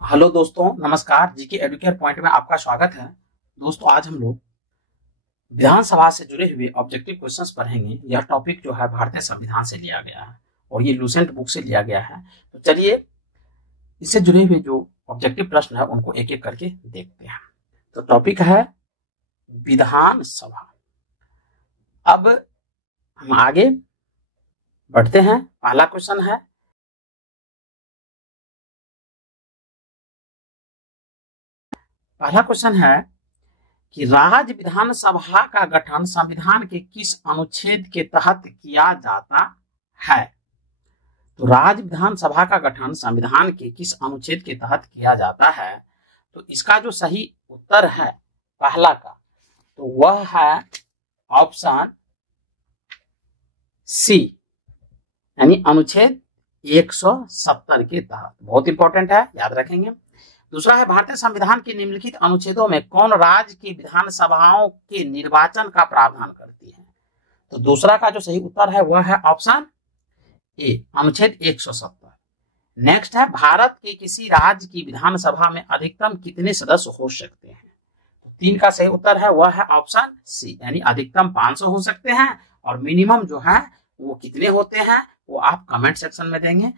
Hello दोस्तों, नमस्कार। GK Educare point में आपका स्वागत है। दोस्तों, आज हम लोग विधानसभा से जुड़े हुए ऑब्जेक्टिव क्वेश्चंस पढ़ेंगे। यह टॉपिक जो है भारतीय संविधान से लिया गया है और ये लूसेंट बुक से लिया गया है। तो चलिए इससे जुड़े हुए जो ऑब्जेक्टिव प्रश्न है उनको एक एक करके देखते हैं। तो टॉपिक है विधानसभा। अब हम आगे बढ़ते हैं। पहला क्वेश्चन है, कि राज्य विधानसभा का गठन संविधान के किस अनुच्छेद के तहत किया जाता है? तो राज्य विधानसभा का गठन संविधान के किस अनुच्छेद के तहत किया जाता है? तो इसका जो सही उत्तर है पहला का, तो वह है ऑप्शन सी, यानी अनुच्छेद 170 के तहत। बहुत इंपॉर्टेंट है, याद रखेंगे। दूसरा है, भारतीय संविधान के निम्नलिखित अनुच्छेदों में कौन राज्य की विधानसभाओं के निर्वाचन का प्रावधान करती है? तो दूसरा का जो सही उत्तर है वह है ऑप्शन ए, अनुच्छेद 170। नेक्स्ट है, भारत के किसी राज्य की विधानसभा में अधिकतम कितने सदस्य हो सकते हैं? तो 3 का सही उत्तर है वह है ऑप्शन सी, यानी अधिकतम 500 हो सकते हैं और मिनिमम जो है वो कितने होते हैं वो आप कमेंट सेक्शन में देंगे।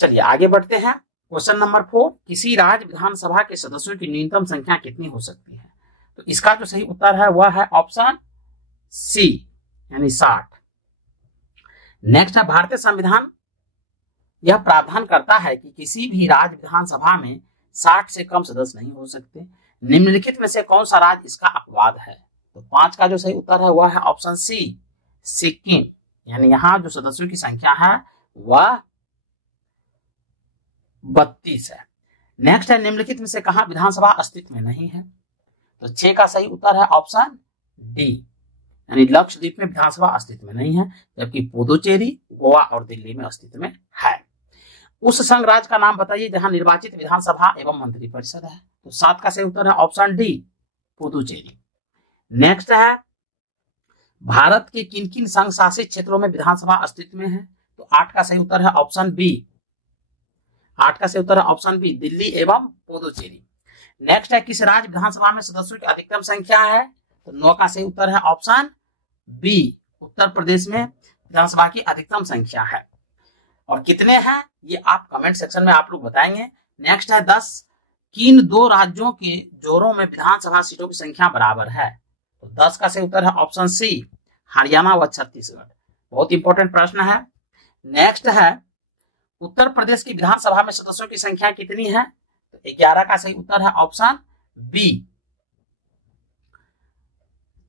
चलिए आगे बढ़ते हैं। क्वेश्चन नंबर 4, किसी राज्य विधानसभा के सदस्यों की न्यूनतम संख्या कितनी हो सकती है? तो इसका जो सही उत्तर है वह है ऑप्शन सी, यानी 60। नेक्स्ट है, भारतीय संविधान यह प्रावधान करता है कि किसी भी राज्य विधानसभा में 60 से कम सदस्य नहीं हो सकते। निम्नलिखित में से कौन सा राज्य इसका अपवाद है? तो 5 का जो सही उत्तर है वह है ऑप्शन सी, सिक्किम, यानी यहाँ जो सदस्यों की संख्या है वह 32 है। नेक्स्ट है, निम्नलिखित में से कहां विधानसभा अस्तित्व में नहीं है? तो 6 का सही उत्तर है ऑप्शन डी, यानी लक्षद्वीप में विधानसभा अस्तित्व में नहीं है, जबकि पुदुचेरी, गोवा और दिल्ली में अस्तित्व में है। उस संघ राज्य का नाम बताइए जहां निर्वाचित विधानसभा एवं मंत्रिपरिषद है। तो 7 का सही उत्तर है ऑप्शन डी, पुदुचेरी। नेक्स्ट है, भारत के किन किन संघ शासित क्षेत्रों में विधानसभा अस्तित्व में है? तो 8 का सही उत्तर है ऑप्शन बी, 8 का सही उत्तर है ऑप्शन बी, दिल्ली एवं पुदुचेरी। नेक्स्ट है, किस राज्य विधानसभा में सदस्यों की अधिकतम संख्या है? तो 9 का सही उत्तर है ऑप्शन बी, उत्तर प्रदेश में विधानसभा की अधिकतम संख्या है। और कितने हैं ये आप कमेंट सेक्शन में आप लोग बताएंगे। नेक्स्ट है, 10 किन 2 राज्यों के जोड़ों में विधानसभा सीटों की संख्या बराबर है? तो 10 का सही उत्तर है ऑप्शन सी, हरियाणा व छत्तीसगढ़। बहुत इंपॉर्टेंट प्रश्न है। नेक्स्ट है, उत्तर प्रदेश की विधानसभा में सदस्यों की संख्या कितनी है? तो 11 का सही उत्तर है ऑप्शन बी,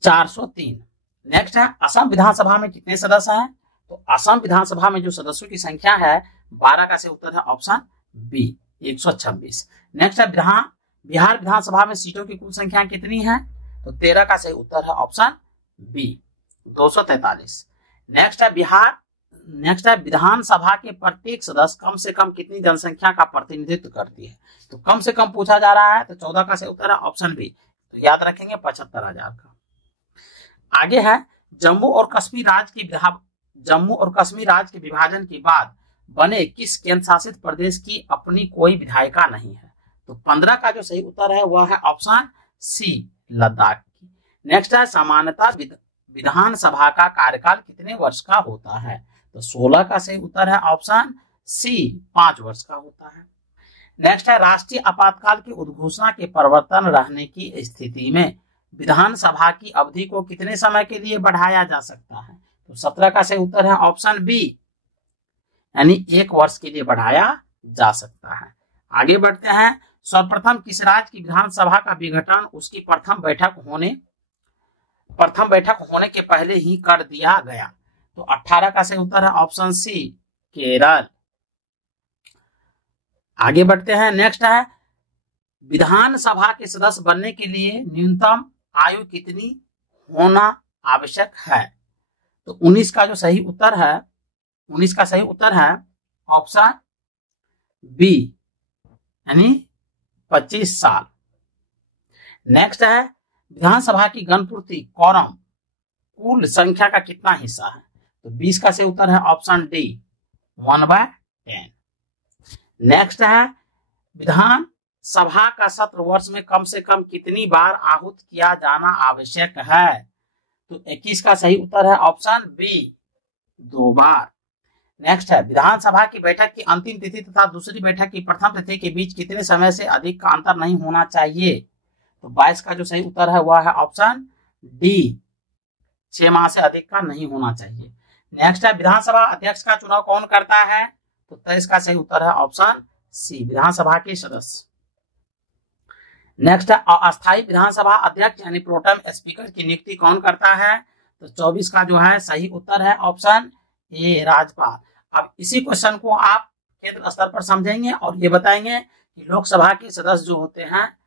403। नेक्स्ट है, असम विधानसभा में कितने सदस्य हैं? तो असम विधानसभा में जो सदस्यों की संख्या है 12 का सही उत्तर है ऑप्शन बी, 126। नेक्स्ट है, बिहार विधानसभा में सीटों की कुल संख्या कितनी है? तो 13 का सही उत्तर है ऑप्शन बी, 243। नेक्स्ट है, विधानसभा के प्रत्येक सदस्य कम से कम कितनी जनसंख्या का प्रतिनिधित्व करती है? तो कम से कम पूछा जा रहा है, तो 14 का सही उत्तर है ऑप्शन बी, तो याद रखेंगे 75,000 का। आगे है, जम्मू और कश्मीर राज्य के विभाजन के बाद बने किस केंद्र शासित प्रदेश की अपनी कोई विधायिका नहीं है? तो 15 का जो सही उत्तर है वह है ऑप्शन सी, लद्दाख की। नेक्स्ट है, सामान्यतः विधानसभा का कार्यकाल कितने वर्ष का होता है? तो 16 का सही उत्तर है ऑप्शन सी, 5 वर्ष का होता है। नेक्स्ट है, राष्ट्रीय आपातकाल की उद्घोषणा के प्रवर्तन रहने की स्थिति में विधानसभा की अवधि को कितने समय के लिए बढ़ाया जा सकता है? तो 17 का सही उत्तर है ऑप्शन बी, यानी 1 वर्ष के लिए बढ़ाया जा सकता है। आगे बढ़ते हैं। सर्वप्रथम किस राज्य की विधानसभा का विघटन उसकी प्रथम बैठक होने के पहले ही कर दिया गया? तो 18 का सही उत्तर है ऑप्शन सी, केरल। आगे बढ़ते हैं। नेक्स्ट है, विधानसभा के सदस्य बनने के लिए न्यूनतम आयु कितनी होना आवश्यक है? तो 19 का सही उत्तर है ऑप्शन बी, यानी 25 साल। नेक्स्ट है, विधानसभा की गणपूर्ति कोरम कुल संख्या का कितना हिस्सा है? तो 20 का सही उत्तर है ऑप्शन डी, 1/10। नेक्स्ट है विधान सभा का सत्र वर्ष में कम से कम कितनी बार आहूत किया जाना आवश्यक है? तो 21 का सही उत्तर है ऑप्शन बी, 2 बार। नेक्स्ट है, विधानसभा की बैठक की अंतिम तिथि तथा दूसरी बैठक की प्रथम तिथि के बीच कितने समय से अधिक का अंतर नहीं होना चाहिए? तो 22 का जो सही उत्तर है वह है ऑप्शन डी, 6 माह से अधिक का नहीं होना चाहिए। नेक्स्ट है, विधानसभा अध्यक्ष का चुनाव कौन करता है? तो 23 का सही उत्तर है ऑप्शन सी, विधानसभा के सदस्य। नेक्स्ट है, अस्थायी विधानसभा अध्यक्ष यानी प्रोटेम स्पीकर की नियुक्ति कौन करता है? तो 24 का जो है सही उत्तर है ऑप्शन ए, राज्यपाल। अब इसी क्वेश्चन को आप केंद्र स्तर पर समझेंगे और ये बताएंगे कि लोकसभा के सदस्य जो होते हैं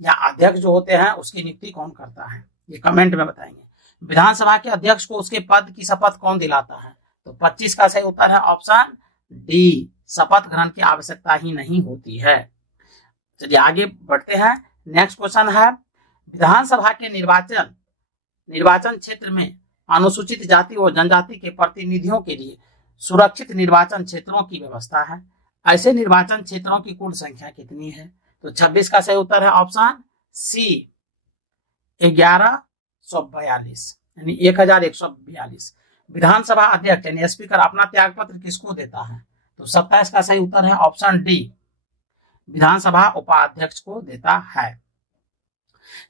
या अध्यक्ष जो होते हैं उसकी नियुक्ति कौन करता है, ये कमेंट में बताएंगे। विधानसभा के अध्यक्ष को उसके पद की शपथ कौन दिलाता है? तो 25 का सही उत्तर है ऑप्शन डी, शपथ ग्रहण की आवश्यकता ही नहीं होती है। चलिए आगे बढ़ते हैं। नेक्स्ट क्वेश्चन है, विधानसभा के निर्वाचन क्षेत्र में अनुसूचित जाति और जनजाति के प्रतिनिधियों के लिए सुरक्षित निर्वाचन क्षेत्रों की व्यवस्था है। ऐसे निर्वाचन क्षेत्रों की कुल संख्या कितनी है? तो 26 का सही उत्तर है ऑप्शन सी, 1142 यानी 1142। विधानसभा अध्यक्ष यानी स्पीकर अपना त्याग पत्र किसको देता है? तो 27 का सही उत्तर है ऑप्शन डी, विधानसभा उपाध्यक्ष को देता है।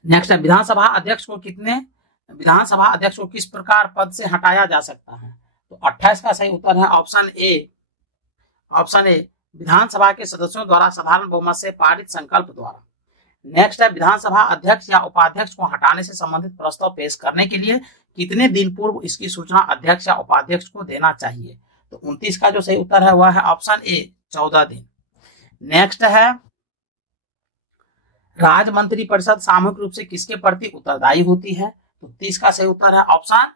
नेक्स्ट है, विधानसभा अध्यक्ष को किस प्रकार पद से हटाया जा सकता है? तो 28 का सही उत्तर है ऑप्शन ए, विधानसभा के सदस्यों द्वारा साधारण बहुमत से पारित संकल्प द्वारा। नेक्स्ट है, विधानसभा अध्यक्ष या उपाध्यक्ष को हटाने से संबंधित प्रस्ताव पेश करने के लिए कितने दिन पूर्व इसकी सूचना अध्यक्ष या उपाध्यक्ष को देना चाहिए? तो 29 का जो सही उत्तर है वह है ऑप्शन ए, 14 दिन। नेक्स्ट है, राज्य मंत्री परिषद सामूहिक रूप से किसके प्रति उत्तरदायी होती है? तो 30 का सही उत्तर है ऑप्शन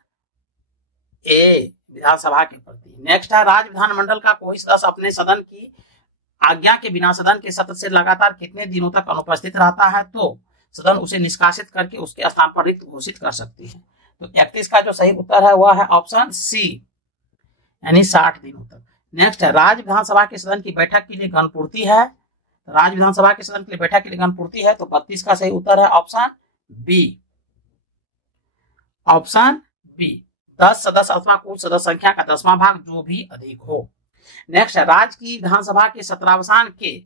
ए, विधानसभा के प्रति। नेक्स्ट है, राज्य विधानमंडल का कोई सदस्य अपने सदन की आज्ञा के बिना सदन के सत्र से लगातार कितने दिनों तक अनुपस्थित रहता है? तो सदन उसे निष्कासित करके उसके स्थान पर रिक्त घोषित कर सकती है। तो 31 का जो सही उत्तर है वह है ऑप्शन सी, यानी 60 दिनों तक। नेक्स्ट है, राज्य विधानसभा के सदन की बैठक के लिए गणपूर्ति है। राज्य विधानसभा के सदन के लिए बैठक के लिए गणपूर्ति है। तो 32 का सही उत्तर है ऑप्शन बी, 10 सदस्य अथवा कुल सदस्य संख्या का 10वां भाग जो भी अधिक हो। नेक्स्ट है, राज्य की विधानसभा के सत्रावसान के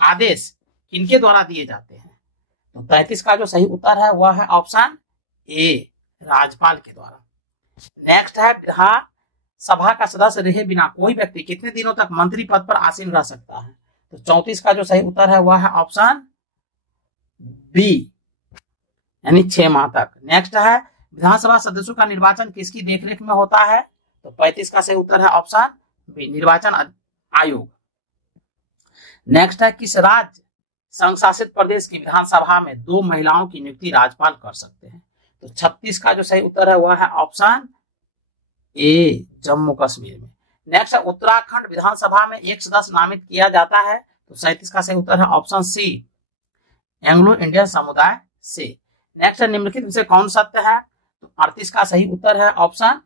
आदेश किनके द्वारा दिए जाते हैं? तो 33 का जो सही उत्तर है वह है ऑप्शन ए, राज्यपाल के द्वारा। नेक्स्ट है, विधानसभा का सदस्य रहे बिना कोई व्यक्ति कितने दिनों तक मंत्री पद पर आसीन रह सकता है? तो 34 का जो सही उत्तर है वह है ऑप्शन बी, यानी 6 माह तक। नेक्स्ट है, विधानसभा सदस्यों का निर्वाचन किसकी देखरेख में होता है? तो 35 का सही उत्तर है ऑप्शन बी, निर्वाचन आयोग। नेक्स्ट है, किस राज्य संघ शासित प्रदेश की विधानसभा में 2 महिलाओं की नियुक्ति राज्यपाल कर सकते हैं? तो 36 का जो सही उत्तर है वह है ऑप्शन ए, जम्मू कश्मीर में। नेक्स्ट है, उत्तराखंड विधानसभा में 1 सदस्य नामित किया जाता है। तो 37 का सही उत्तर है ऑप्शन सी, एंग्लो इंडियन समुदाय से। नेक्स्ट है, निम्नलिखित में से कौन सत्य है? तो 38 का सही उत्तर है ऑप्शन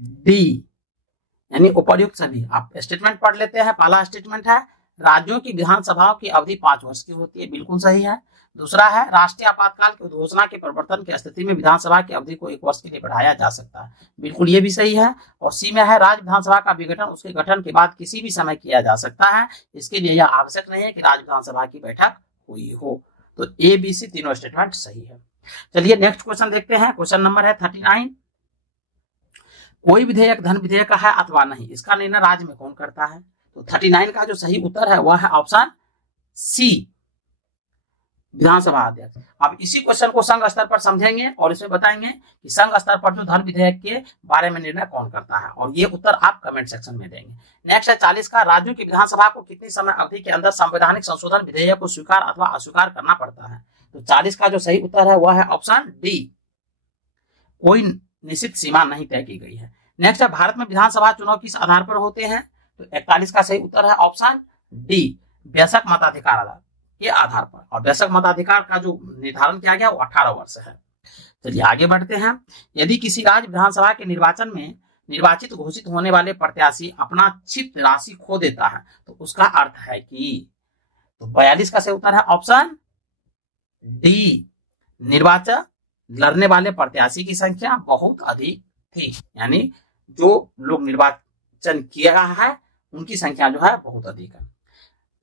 डी, यानी उपर्युक्त सभी। आप स्टेटमेंट पढ़ लेते हैं। पहला स्टेटमेंट है, राज्यों की विधानसभाओं की अवधि 5 वर्ष की होती है, बिल्कुल सही है। दूसरा है, राष्ट्रीय आपातकाल की उद्घोषणा के प्रवर्तन की स्थिति में विधानसभा की अवधि को 1 वर्ष के लिए बढ़ाया जा सकता है, बिल्कुल ये भी सही है। और सी में है, राज्य विधानसभा का विघटन उसके गठन के बाद किसी भी समय किया जा सकता है, इसके लिए यह आवश्यक नहीं है कि राज्य विधानसभा की बैठक हुई हो। तो ए, बी, सी तीनों स्टेटमेंट सही है। चलिए नेक्स्ट क्वेश्चन देखते हैं। क्वेश्चन नंबर है 39। कोई विधेयक धन विधेयक है अथवा नहीं, इसका निर्णय राज्य में कौन करता है? तो 39 का जो सही उत्तर है वह है ऑप्शन सी, विधानसभा अध्यक्ष। अब इसी क्वेश्चन को संघ स्तर पर समझेंगे और इसमें बताएंगे कि संघ स्तर पर जो धन विधेयक के बारे में निर्णय कौन करता है, और ये उत्तर आप कमेंट सेक्शन में देंगे। नेक्स्ट है 40 का, राज्यों की विधानसभा को कितनी समय अवधि के अंदर संवैधानिक संशोधन विधेयक को स्वीकार अथवा अस्वीकार करना पड़ता है? तो 40 का जो सही उत्तर है वह है ऑप्शन डी, कोई निश्चित सीमा नहीं तय की गई है। नेक्स्ट है, भारत में विधानसभा चुनाव किस आधार पर होते हैं? तो 41 का सही उत्तर है ऑप्शन डी, वयस्क मताधिकार आधार के आधार पर। और वयस्क मताधिकार का जो निर्धारण किया गया वो 18 वर्ष है। चलिए आगे बढ़ते हैं। यदि किसी राज्य विधानसभा के निर्वाचन में निर्वाचित घोषित होने वाले प्रत्याशी अपना छिप राशि खो देता है तो उसका अर्थ है कि तो 42 का सही उत्तर है ऑप्शन डी। निर्वाचन लड़ने वाले प्रत्याशी की संख्या बहुत अधिक थी, यानी जो लोग निर्वाचन किया है उनकी संख्या जो है बहुत अधिक है।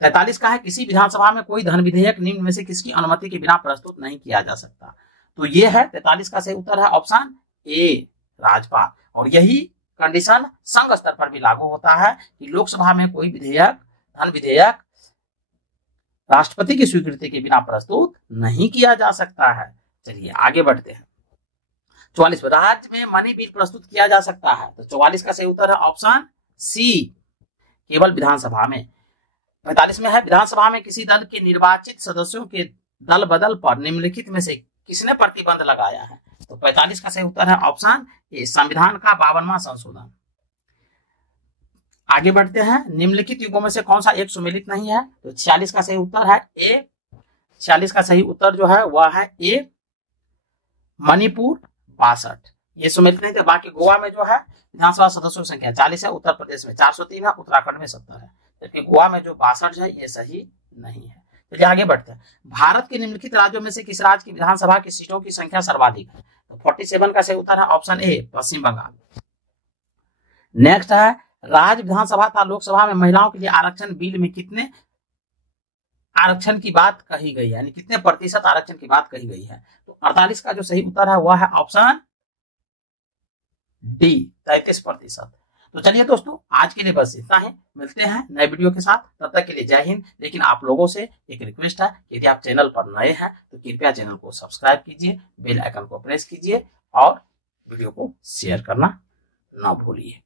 43 का है किसी विधानसभा में कोई धन विधेयक निम्न में से किसकी अनुमति के बिना प्रस्तुत नहीं किया जा सकता। तो ये है 43 का सही उत्तर है ऑप्शन ए, राज्यपाल। और यही कंडीशन संघ स्तर पर भी लागू होता है कि लोकसभा में कोई विधेयक, धन विधेयक राष्ट्रपति की स्वीकृति के बिना प्रस्तुत नहीं किया जा सकता है। चलिए आगे बढ़ते हैं। 44 राज्य में मनी बिल प्रस्तुत किया जा सकता है। तो 44 का सही उत्तर है ऑप्शन सी, केवल विधानसभा में। 45 में है विधानसभा में किसी दल के निर्वाचित सदस्यों के दल बदल पर निम्नलिखित में से किसने प्रतिबंध लगाया है। तो 45 का सही उत्तर है ऑप्शन ए, संविधान का 52वां संशोधन। आगे बढ़ते हैं। निम्नलिखित युगों में से कौन सा एक सुमेलित नहीं है। तो 46 का सही उत्तर है ए। 46 का सही उत्तर जो है वह है ए, मणिपुर 62 ये सुमेलित नहीं थे। बाकी गोवा में जो है विधानसभा सदस्यों की संख्या 40 है, उत्तर प्रदेश में 403 है, उत्तराखंड में 70 है, जबकि गोवा में जो 62 है ये सही नहीं है। चलिए आगे बढ़ते हैं। भारत के निम्नलिखित राज्यों में से किस राज्य की विधानसभा की सीटों की संख्या सर्वाधिक है। तो 47 का सही उत्तर है option A, Paschim Bangal. Next है राज्य विधानसभा तथा लोकसभा में महिलाओं के लिए आरक्षण बिल में कितने आरक्षण की बात कही गई है, यानी कितने प्रतिशत आरक्षण की बात कही गई है। तो 48 का जो सही उत्तर है वह है ऑप्शन डी, 33%। तो चलिए दोस्तों आज के लिए बस इतना ही, मिलते हैं नए वीडियो के साथ, तब तक के लिए जय हिंद। लेकिन आप लोगों से एक रिक्वेस्ट है, यदि आप चैनल पर नए हैं तो कृपया चैनल को सब्सक्राइब कीजिए, बेल आइकन को प्रेस कीजिए और वीडियो को शेयर करना ना भूलिए।